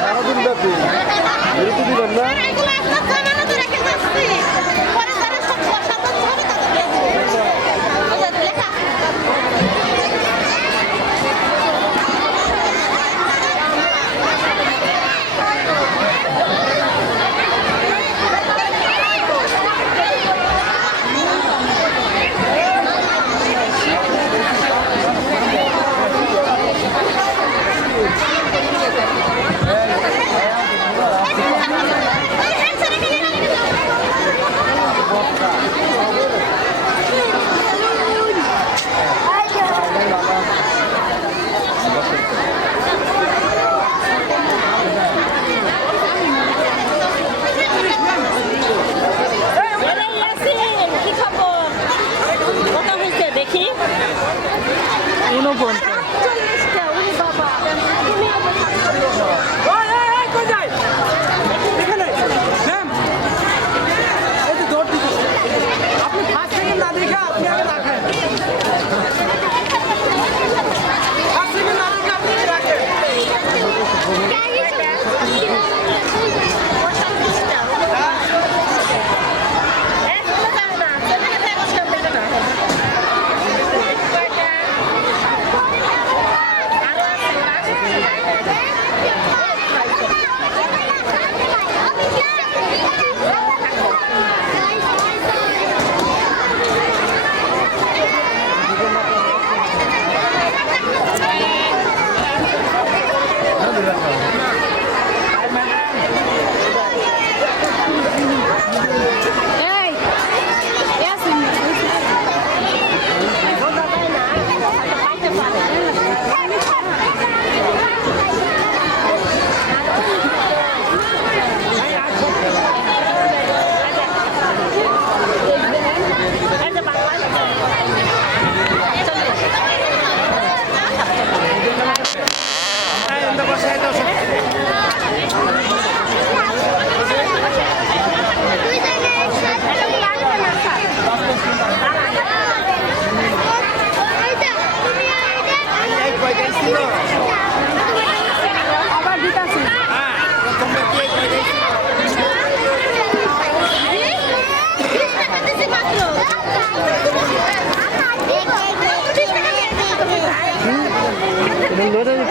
সারাদিন ব্যাপী বিরতি দিবেন না।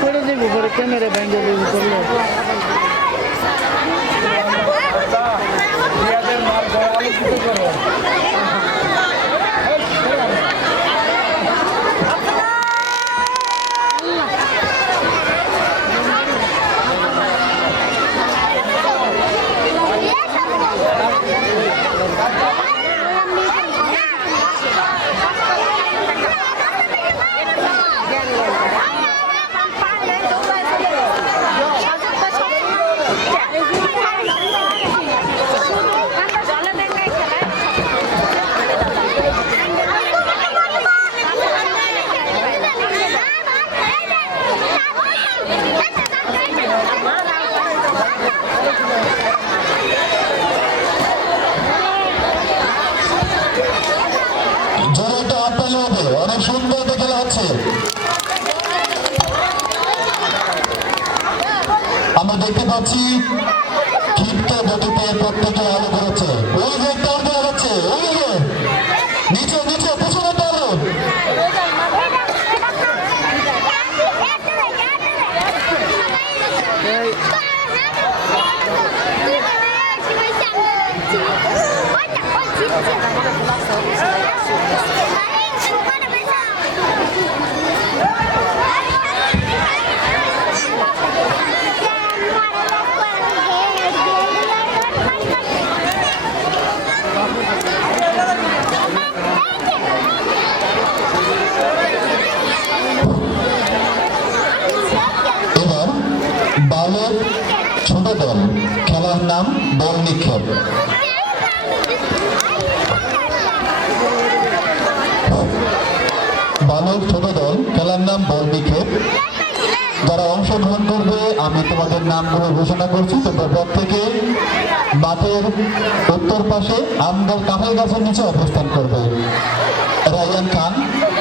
করে দেবো পরে ক্যামেরা ভেঙে দেবো করলে অনেক সুন্দর খেলা হচ্ছে। আমরা দেখতে পাচ্ছি ক্ষিপ্ত গতিতে প্রত্যেকে আলো করেছে। ওই যে টান দেওয়া হচ্ছে, ওই যে নিচে নিচে পেছনে টানুন। ছোট দল খেলার নাম বল নিক্ষেপ। বালক ছোট দল খেলার নাম বল নিক্ষেপ। যারা অংশগ্রহণ করবে আমি তোমাদের নামগুলো ঘোষণা করছি, তোমরা প্রত্যেকে মাঠের উত্তর পাশে আমদল কাঁঠাল গাছের নিচে অবস্থান করবে। রায়ান খান,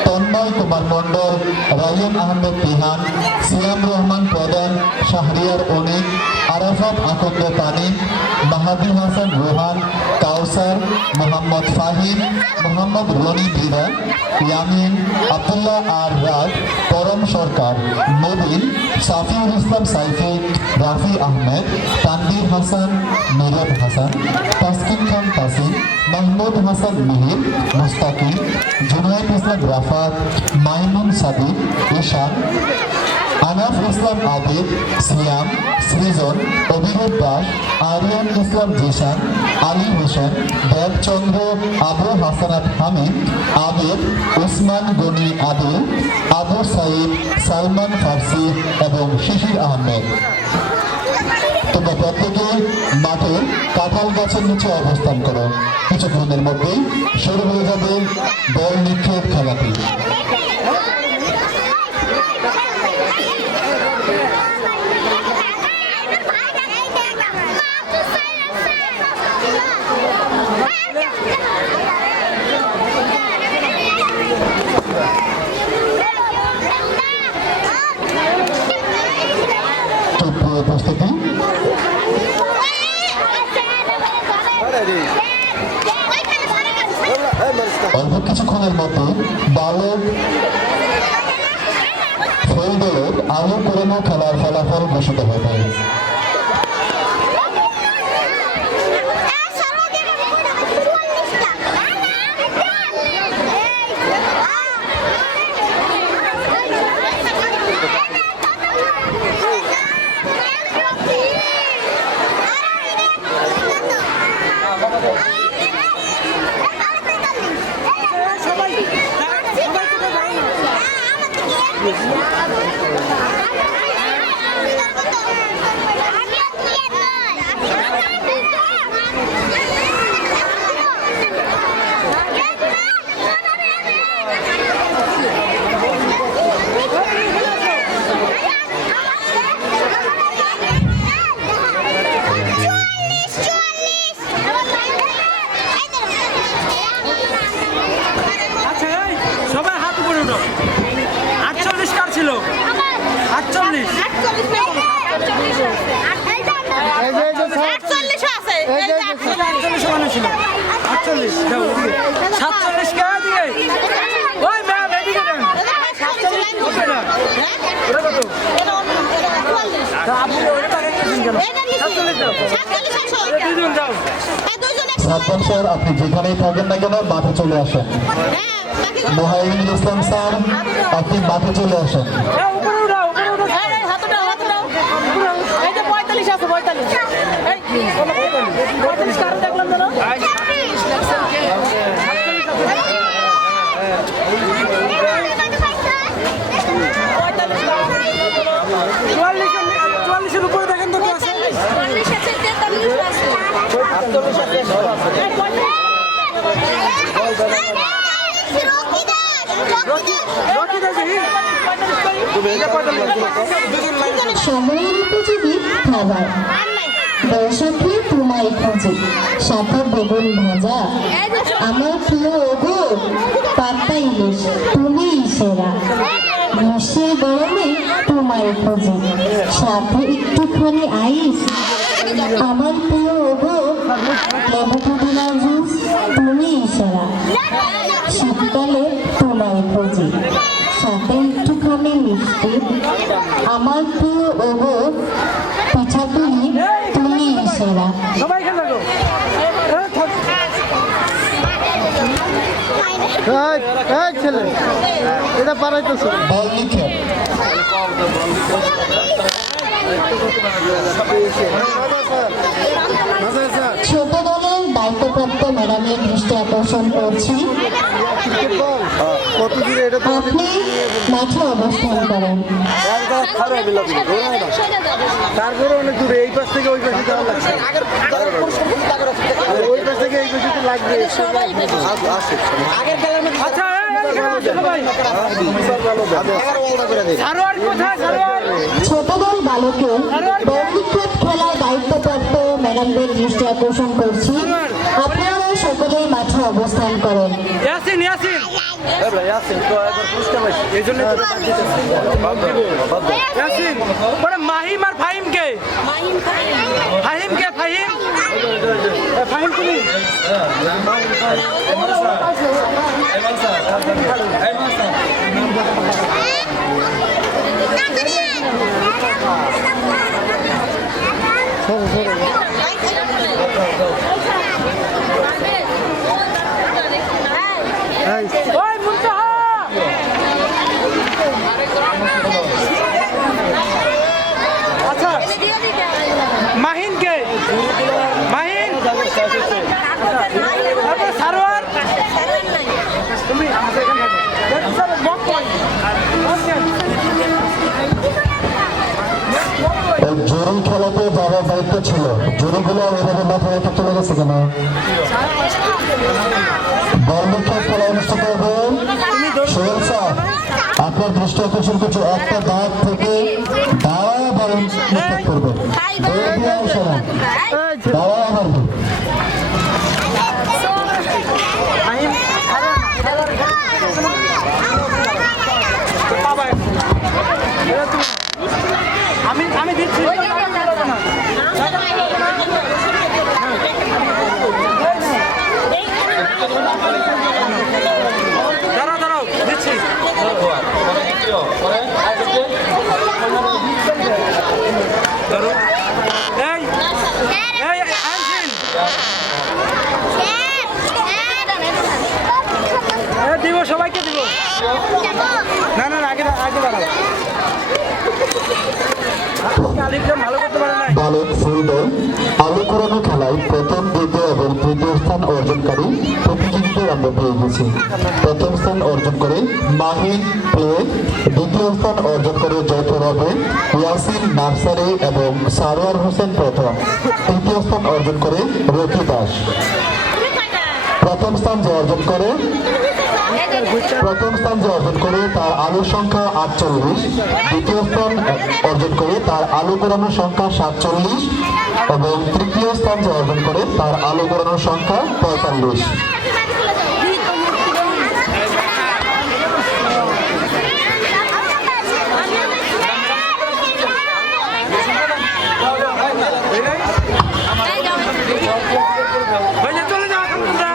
তন্ময় কুমার মন্ডল, রায়ান আহমেদ তিহান, সিয়াম রহমান প্রধান, শাহরিয়ার অনিক, আরাফাত আকন্দ তানিম, মাহাদি হাসান রোহান, কাউসার, মোহাম্মদ ফাহিম, মোহাম্মদ রনি বিদা, ইয়ামিন, আব্দুল্লাহ আর রাজ, পরম সরকার, নবীন, সাফিউল ইসলাম সাইফি, রাফি আহমেদ, তানভীর হাসান, মিরাজ হাসান, তাসকিন খান তাসিম, মাহমুদ হাসান মিহির, মুস্তাকিম, জুনায়েদ ইসলাম রাফাত, মাইমুন সাদিক, ঈশান, আনাফ ইসলাম আবিদ, সিয়াম, সৃজন, অভিরূপ দাস, আরিয়ান ইসলাম জিশান, আলী হোসেন, দেবচন্দ্র, আবু হাসানাত হামিদ, আবিদ, উসমান গনি আদিল, আবু সাইদ, সালমান ফার্সি এবং শিশির আহমেদ। তোমরা প্রত্যেকে মাঠে কাঁঠাল গাছের নিচে অবস্থান করো। কিছুক্ষণের মধ্যেই শুরু হয়ে যাবে বল নিক্ষেপ খেলাটি। উপস্থিতি অল্প কিছুক্ষণের মধ্যে বালক ফেলদলের আলো পুরনো খেলার ফলাফল ঘোষিত হবে। স্যার আপনি যেখানেই থাকেন না কেন মাঠে চলে আসেন। মোহাইমিনুল ইসলাম স্যার আপনি মাঠে চলে আসেন। সময়োপযোগী খাবার বৈশাখী তোমায় খোঁজে, সাথে বেগুন ভাজা, আমার প্রিয় ওগো পাতা ইলিশ, তুমি সেরা, গ্রীষ্মের গরমে তোমায় খোঁজে, সাথে একটুখানি আইস, আমার প্রিয় ওগো লেবু পুদিনা জুস, তুমি সেরা, শীতকালে তোমায় খোঁজে, সাথে একটুখানি মিষ্টি, আমার প্রিয় ওগো পিঠাপুলি, তুমি সেরা। ছেলে এটা পারাইতেছে বল নিক্ষেপ। ছোট দলের দায়িত্বপ্রাপ্ত ম্যাডামের দৃষ্টি আকর্ষণ করছি, কত দূরে এটা তো আপনি মাঠে অবস্থান করেন। তারপরে অনেক দূরে এই পাশ থেকে ওই পাশে যাওয়া লাগছে ওই পাশ থেকে এই পাশে তো লাগবে ছোট দল বালকের বল নিক্ষেপ খেলার দায়িত্বপ্রাপ্ত ম্যাডামদের দৃষ্টি আকর্ষণ করছি, আপনারা সকলেই মাঠে অবস্থান করেন। মাহিম আর ফাহিমকে ফাহিমকে ফাহিম ফাহিম তুমি ওই মুনতাহা আচ্ছা মাহিনকে মাহিন তারপর সারোয়ার তুমি আমাদের এখানে মক পয়েন্ট জুরি খেলাতে যাওয়ার দায়িত্ব ছিল, জুরিগুলো এভাবে মাঠে রেখে চলে গেছে কেন? বল নিক্ষেপ খেলা অনুষ্ঠিত হবে। সোহেল স্যার, আপনার দৃষ্টি আকর্ষণ করছে, একটা দাগ থেকে দাঁড়া বল নিক্ষেপ করবে, দৌড় দিয়ে আসে না, দাঁড়া মারবে। আমি দিচ্ছি দাঁড়াও দাঁড়াও দিচ্ছি এই আনছিন দিব সবাইকে দিব না না আগে আগে দাঁড়াও ভালো করতে পারে না। বালক ফুল দল আলু কুড়ানো খেলায় প্রথম, দ্বিতীয় এবং তৃতীয় স্থান অর্জনকারী প্রতিযোগীদের আমরা পেয়ে গেছি। প্রথম স্থান অর্জন করে মাহিন প্লে, দ্বিতীয় স্থান অর্জন করে যৌথ রবে ইয়াসিন নার্সারি এবং সারোয়ার হোসেন প্রথম, তৃতীয় স্থান অর্জন করে রকি দাস। প্রথম স্থান যে অর্জন করে তার আলুর সংখ্যা 48, দ্বিতীয় স্থান অর্জন করে তার আলু কোরানোর সংখ্যা 47 এবং তৃতীয় স্থান যে অর্জন করে তার আলু কোরানোর সংখ্যা 45। চলে যাও এখন তোমরা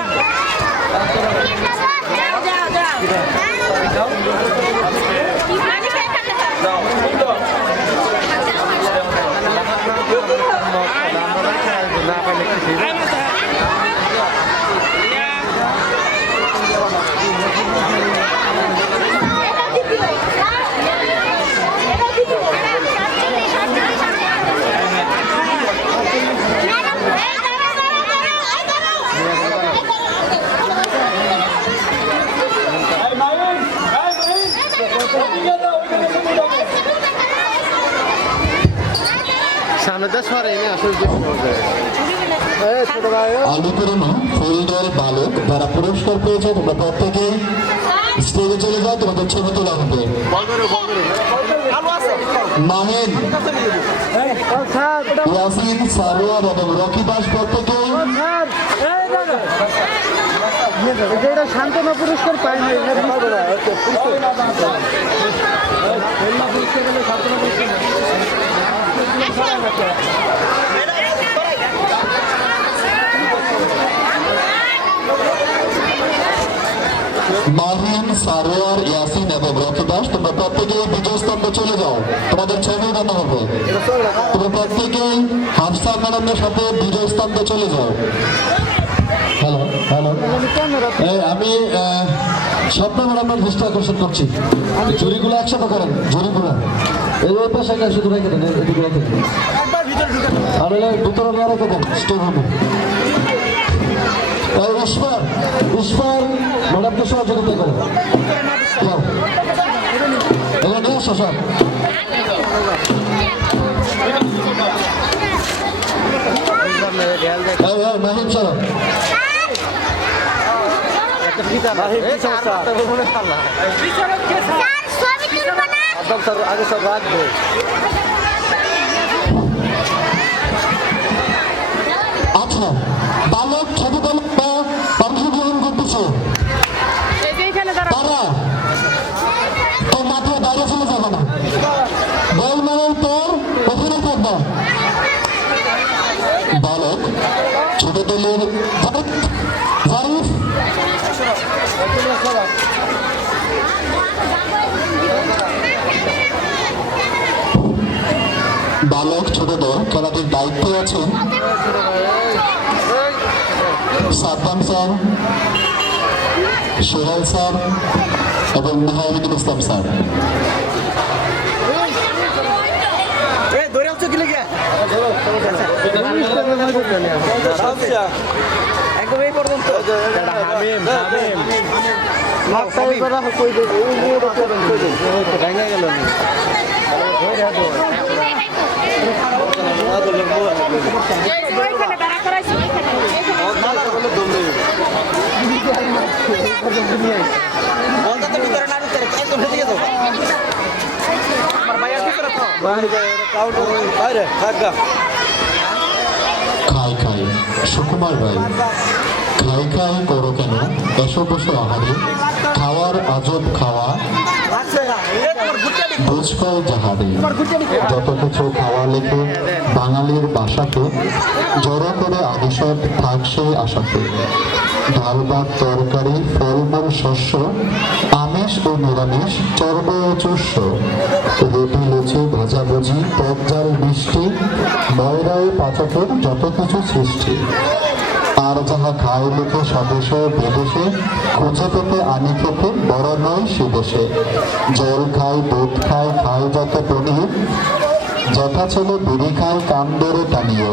সামনেটা সরাই না আসলে ছোট ভাই আলু পুরনো ফুলদল বালক যারা পুরস্কার পেয়েছে তোমরা প্রত্যেকে স্টেজে চলে যাও, তোমাদের ছবি তোলা হবে। মাহিন, ইয়াসিন, সারোয়ার এবং রকি দাস প্রত্যেকে এটা সান্ত্বনা পুরস্কার পাই না মাহিন, সারোয়ার, ইয়াসিন এবং রকি দাস তোমরা প্রত্যেকে বিজয় স্তম্ভে চলে যাও, তোমাদের ছবি বানানো হবে। তোমরা প্রত্যেকে হাফসা ম্যাডামের সাথে বিজয় স্তম্ভে চলে যাও। হ্যালো হ্যালো, আমি স্বপ্ন ম্যাডামের দৃষ্টি আকর্ষণ করছি, জুরিগুলো একসাথে করেন, জুরিগুলো এই পাশে শুধু রেখে দেন, এদিকে রেখে দেন, আর ভিতরে রেখে দেন, স্টেপ হবে। ঈশ্বর ম্যাডামকে সহযোগিতা করো। যাও এখানে নিয়ে আসো সব। মাহিম চলো। আগে সব রাখবে। আচ্ছা, বালক ছোট দল অংশগ্রহণ করতেছে তারা তোর মাথায় বাইরে চলে যাবে না, বল মানে তোর ওখানে থাকবে। বালক ছোট দলের জারিফ বালক ছোট দল খেলাটির দায়িত্বে আছেন সাদ্দাম স্যার, সোহেল স্যার এবং মেহবুবুল ইসলাম স্যার। একদম এই পর্যন্ত ভেঙে গেল খাই খাই সুকুমার রায়, খাই খাই করো কেন এসো বসো আহারে, খাওয়ার আজব খাওয়া বুঝ পাও যাহারে, যত কিছু খাওয়া লেখে বাঙালির বাসাতে, জড়ো করে আদিসব থাক সেই আশাতে, ডাল ভাত তরকারি ফলমূল শস্য, আমিষ ও নিরামিষ চর্ব ও চস্য, রুটি লুচি ভাজাভুজি টক ঝাল মিষ্টি, ময়রাই পাচকের যত কিছু সৃষ্টি, আর যাহা খায় লোকে স্বদেশে বিদেশে, খুঁজে পেতে আনি খেতে বড় নয় সে দেশে, জল খায় দুধ খায় খায় যত পনির, যথা ছেলে বিড়ি খায় কান ধরে টানিও,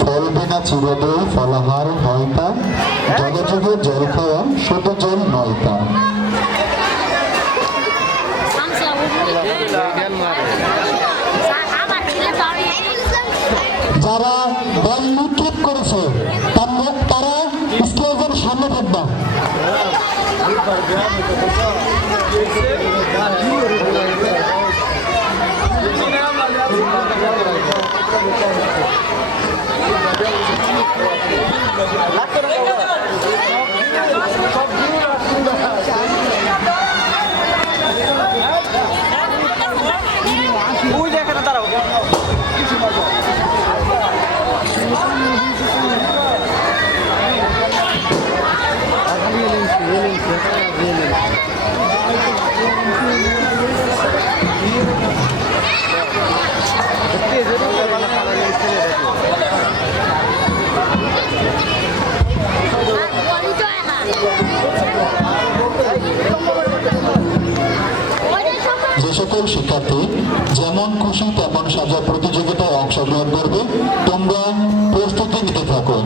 ফল বিনা চিরদই ফলাহার হয়তা, যগে যগে জল খাওয়া শুধু জল নয়তা। যারা বল নিক্ষেপ করেছে তারা স্টেজের সামনে থাকবা। যে সকল শিক্ষার্থী যেমন খুশি তেমন সাজা প্রতিযোগিতায় অংশগ্রহণ করবে, তোমরা প্রস্তুতি নিতে থাকো।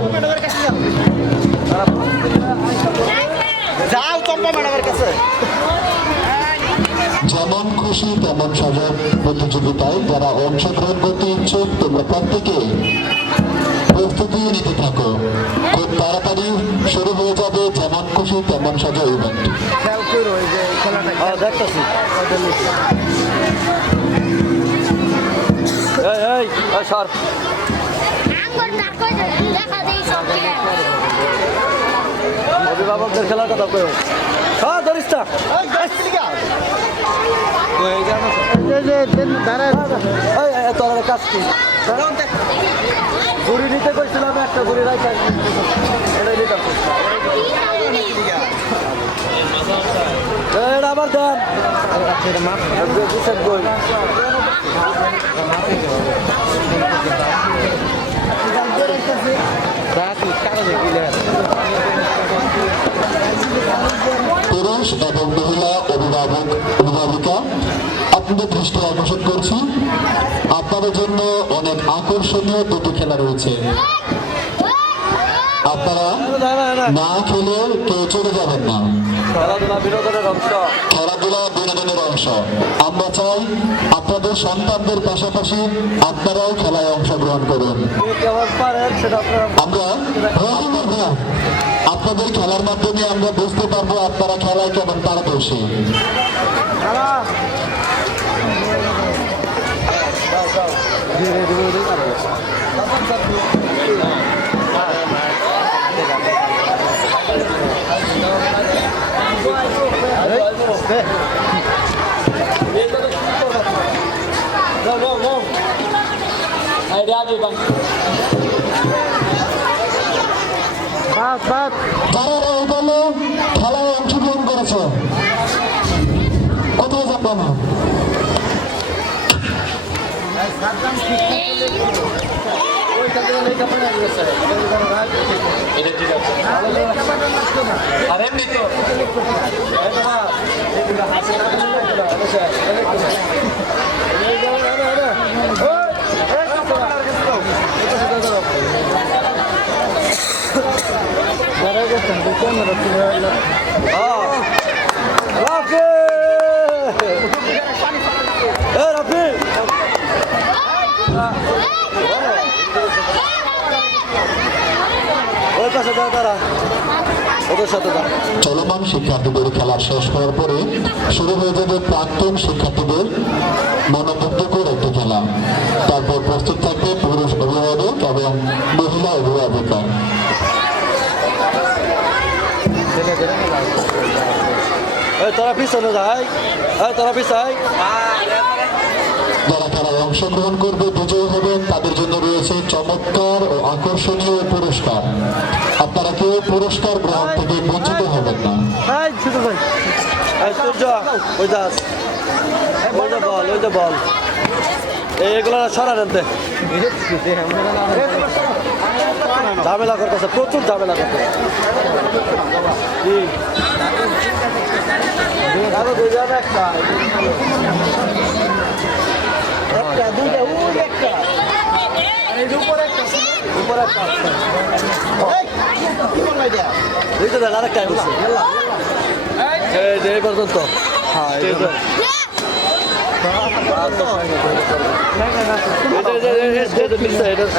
যেমন খুশি তেমন সাজা প্রতিযোগিতায় যারা অংশগ্রহণ করতে ইচ্ছুক তোমরা প্রত্যেকে প্রস্তুতি নিতে থাকো। খুব তাড়াতাড়ি শুরু হয়ে যাবে যেমন খুশি তেমন সাজা ইভেন্ট। অভিভাবকদের খেলার কথা কই ধরিস না কাজ কি ঘুরি নিতে কইছিলাম, একটা ঘুরি রাখা আবার দেন পুরুষ এবং মহিলা অভিভাবিকা আপনাদের দৃষ্টি আকর্ষণ করছি, আপনাদের জন্য অনেক আকর্ষণীয় দুটি খেলা রয়েছে। আপনারা না খেলে কেউ চলে যাবেন না। খেলাধুলা বিনোদনের অংশ। খেলাধুলা বিনোদনের অংশ। আমরা চাই আপনাদের সন্তানদের পাশাপাশি আপনারাও খেলায় অংশগ্রহণ করুন। কেমন পারেন সেটা আমরা আপনাদের খেলার মাধ্যমে আমরা বুঝতে পারবো আপনারা খেলায় কেমন পারদর্শী। যারা এই দলে খেলায় অংশগ্রহণ করেছে কোথায় যাবো না? চলমান শিক্ষার্থীদের খেলা শেষ হওয়ার পরে শুরু হয়ে যাবে প্রাক্তন শিক্ষার্থীদের মনোমুগ্ধকর একটি খেলা। তারপর প্রস্তুত থাকবে পুরুষ অভিভাবক এবং মহিলা অভিভাবিকা। তারা পিছনে যায়, তারা পিছায়। যারা খেলায় অংশগ্রহণ করবে বিজয়ী হবেন তাদের জন্য রয়েছে চমৎকার ও আকর্ষণীয় পুরস্কার। আপনারা কেউ পুরস্কার গ্রহণ থেকে বঞ্চিত হবেন না। বল এইগুলো সরা নেন, ঝামেলা করতেছে, প্রচুর ঝামেলা করতেছে। একটা দুইটা ওই একটা উপরে একটা দুইটা দেখ আরেকটা বলছে এই পর্যন্ত।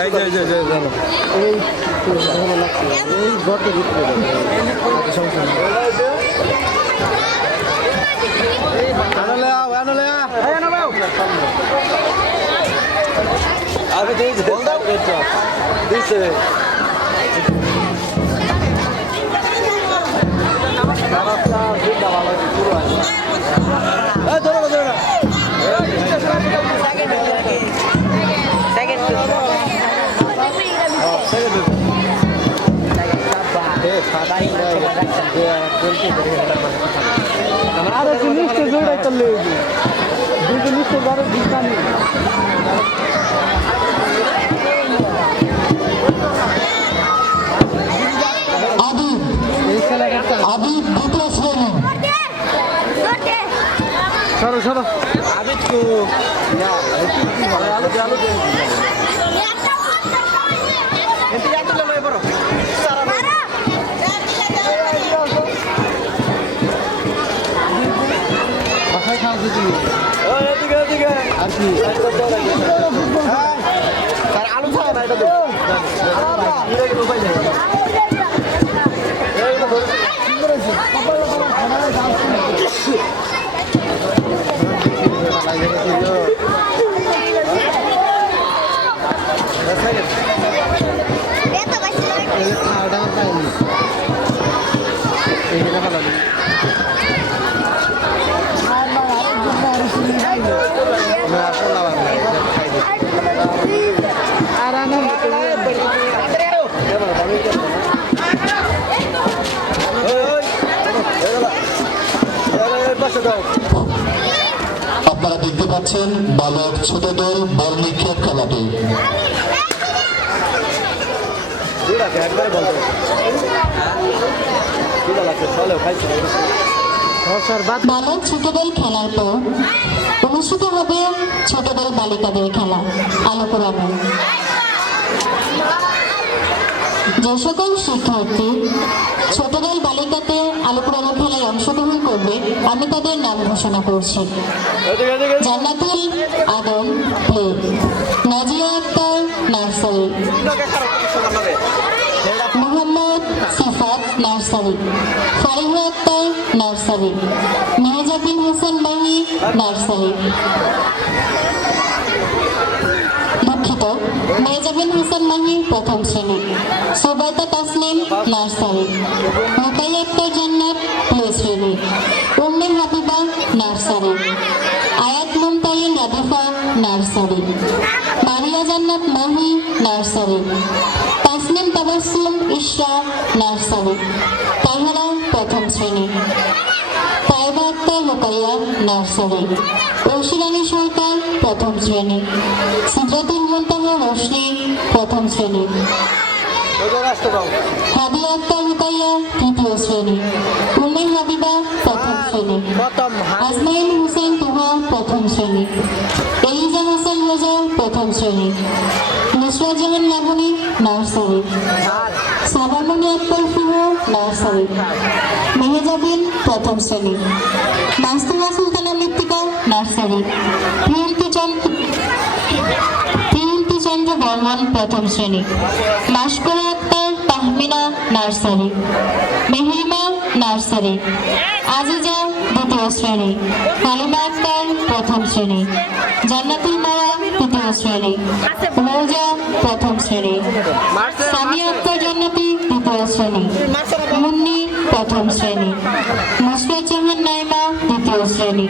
আমি দিয়েছে আরো জিনিসটা জোড়াই করলে দুই জিনিসটা বড় বিজ্ঞানী সরো সরো আমি তো আলো দে বাসায় খাওয়া যদি আর কি আলু থাকে না এটা আপনারা দেখতে পাচ্ছেন বালক ছোট দল বল নিক্ষেপ খেলাটি। বালক ছোট দল খেলার পর অনুষ্ঠিত হবে ছোট দল বালিকাদের খেলা আলো পোড়ানো। যে সকল শিক্ষার্থী ছোট দল বালিকাতে আলু পোড়ানো খেলায় অংশগ্রহণ করবে আমি তাদের নাম ঘোষণা করছি। Jannatul Adam play, Nazia Akter nursery, Mohammad Sifat nursery, Fariha Akter nursery, Mehjabin Hasan Mahi nursery, দুঃখিত মেহজাবিন হাসান মাহি প্রথম শ্রেণী, সুবাইদা তাসলিম নার্সারি, রুকাইয়া আক্তার জান্নাত প্লে শ্রেণী, উম্মে হাবিবা নার্সারি, আয়াত মুমতাহিন রাদিফা নার্সারি, মারিয়া জান্নাত মাহি নার্সারি, তাসনিম তাবাসসুম ইশরা নার্সারি, তাহারা প্রথম শ্রেণী, তাইবা আক্তার রুকাইয়া নার্সারি, ঐশিরানী সরকার প্রথম শ্রেণী, সিদরাতুল মুনতাহা রোশনি প্রথম শ্রেণী, হাদিয়া আক্তার রুকাইয়া তৃতীয় শ্রেণী, উম্মে হাবিবা প্রথম শ্রেণী, আজমাইল হোসেন তুহা প্রথম শ্রেণী, এলিজা হাসান রাজা প্রথম শ্রেণী, নুসরাত জাহান লাবণী নার্সারি, সাবামণি আক্তার ফিরো নার্সারি, মেহজাবিন প্রথম শ্রেণী, মাস্তুমা সুলতানা মৃত্তিকা নার্সারি, প্রিয়ন্তী চন্দ্র বর্মন প্রথম শ্রেণী, মাসকরা আক্তার তাহমিনা নার্সারি, মেহরিমা নার্সারি, আজিজা দ্বিতীয় শ্রেণী, হালিমা আক্তার প্রথম শ্রেণী, জান্নাতুল মারা তৃতীয় শ্রেণী, রোজা প্রথম শ্রেণী, সামিয়া আক্তার জান্নাতি দ্বিতীয় শ্রেণী, মুন্নি প্রথম শ্রেণী, মুসরাত জাহান নাইমা দ্বিতীয় শ্রেণী,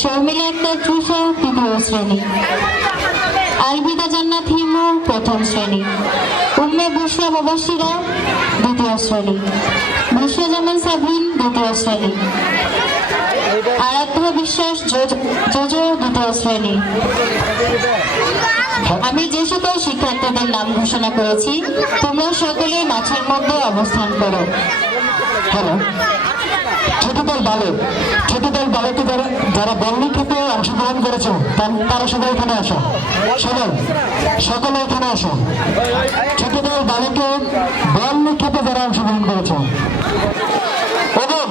শর্মিলা আক্তার তৃষা তৃতীয় শ্রেণী, আলবিদা জান্নাত হিমু প্রথম শ্রেণী, উম্মে বুশরা মুবাশশিরা দ্বিতীয় শ্রেণী, বুশরা জামান সাবরিন দ্বিতীয় শ্রেণী, আরাধ্য বিশ্বাস জোজো দ্বিতীয় শ্রেণী। আমি যে সকল শিক্ষার্থীদের নাম ঘোষণা করেছি তোমরা সকলে মাঠের মধ্যে অবস্থান করো। হ্যালো, ছোট দল বালকে যারা বল নিক্ষেপে অংশগ্রহণ করেছে তারা সবাই এখানে আসো, সকলে এখানে আসো। ছোট দল বালকে বল নিক্ষেপে যারা অংশগ্রহণ করেছে এবং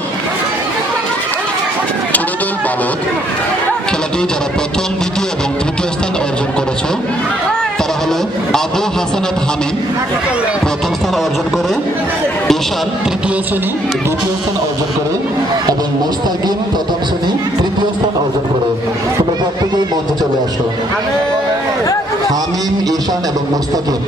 ছোট দল বালক খেলাটি যারা প্রথম, দ্বিতীয় এবং তৃতীয় স্থান অর্জন করেছে তারা হলো আবু হাসানাত হামিম প্রথম স্থান অর্জন করে, ঈশান তৃতীয় শ্রেণী দ্বিতীয় স্থান অর্জন করে এবং মোস্তাকিম প্রথম শ্রেণী তৃতীয় স্থান অর্জন করে। তোমরা প্রত্যেকেই মঞ্চে চলে আসো। হামিম, ঈশান এবং মোস্তাকিম।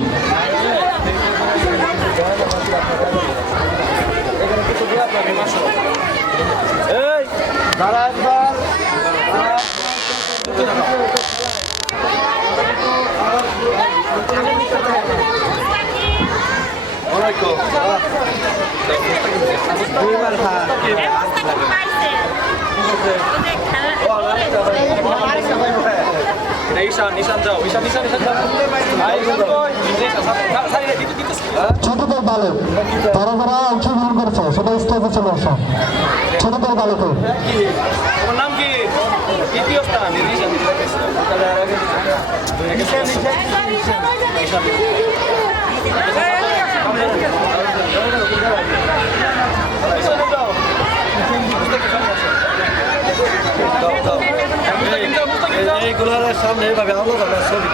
ছোট দল বালক তারা যারা অংশগ্রহণ করেছে সেটা স্টেজে চলে আসো। ছোট দল বালকের নাম কি? তৃতীয় স্থান এইগুলোর সামনে এইভাবে আলাদা ছবি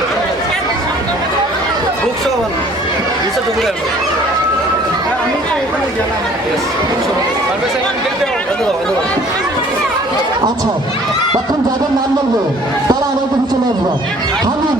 বুক সমান নিচে ঢুকে আচ্ছা, এখন যাদের নাম বলবো তারা আমার কাছে চলে আসবো। হামিম